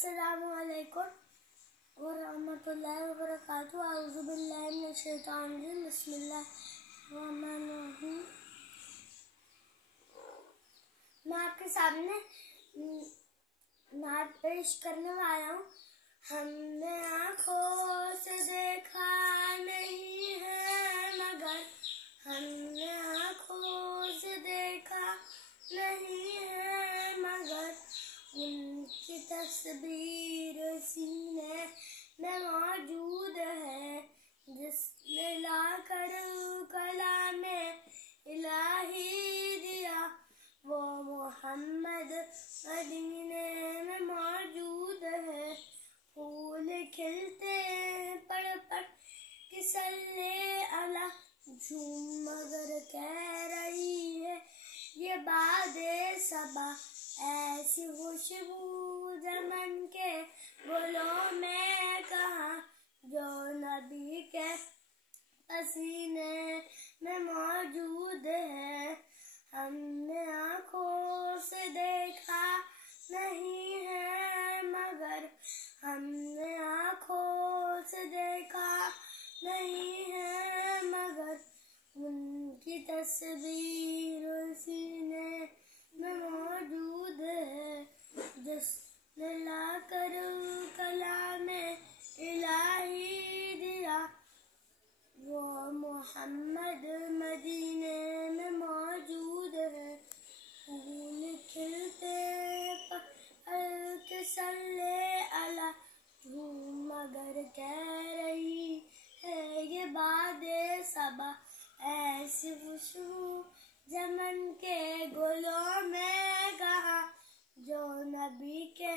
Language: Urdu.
السلام علیکم ورحمۃ اللہ وبرکاتہ۔ اعوذ باللہ من الشیطان الرجیم، بسم اللہ الرحمن الرحیم۔ میں آپ کے سامنے نعت پیش کرنے والا ہوں۔ ہم نے آنکھوں سے دیکھا نہیں ہے مگر، ہم نے آنکھوں سے دیکھا نہیں ہے مگر، ان کی تصویر سینے میں موجود ہے، جس نے لا کر کلام الہی دیا، وہ محمد مدینے میں موجود ہے۔ پھول کھلتے ہیں پڑھ پڑھ کے صلی علی، جھوم مگر کہہ رہی ہے یہ باد صبا، ایسی خوشبو زمن کے گلوں میں کہاں، جو نبی کے پسینے میں موجود ہے۔ ہم نے آنکھوں سے دیکھا نہیں ہے مگر، ہم نے آنکھوں سے دیکھا نہیں ہے مگر، ان کی تصویر سینے میں موجود ہے، جس نے لا کر کلام الہی دیا، وہ محمد مدینے میں موجود ہے۔ پھول کھلتے پڑھ کے صلی علی، جھوم مگر کہہ رہی ہے یہ باد صبا، ایسی خوشبو زمن کے گلوں میں کہاں، جو نبی کے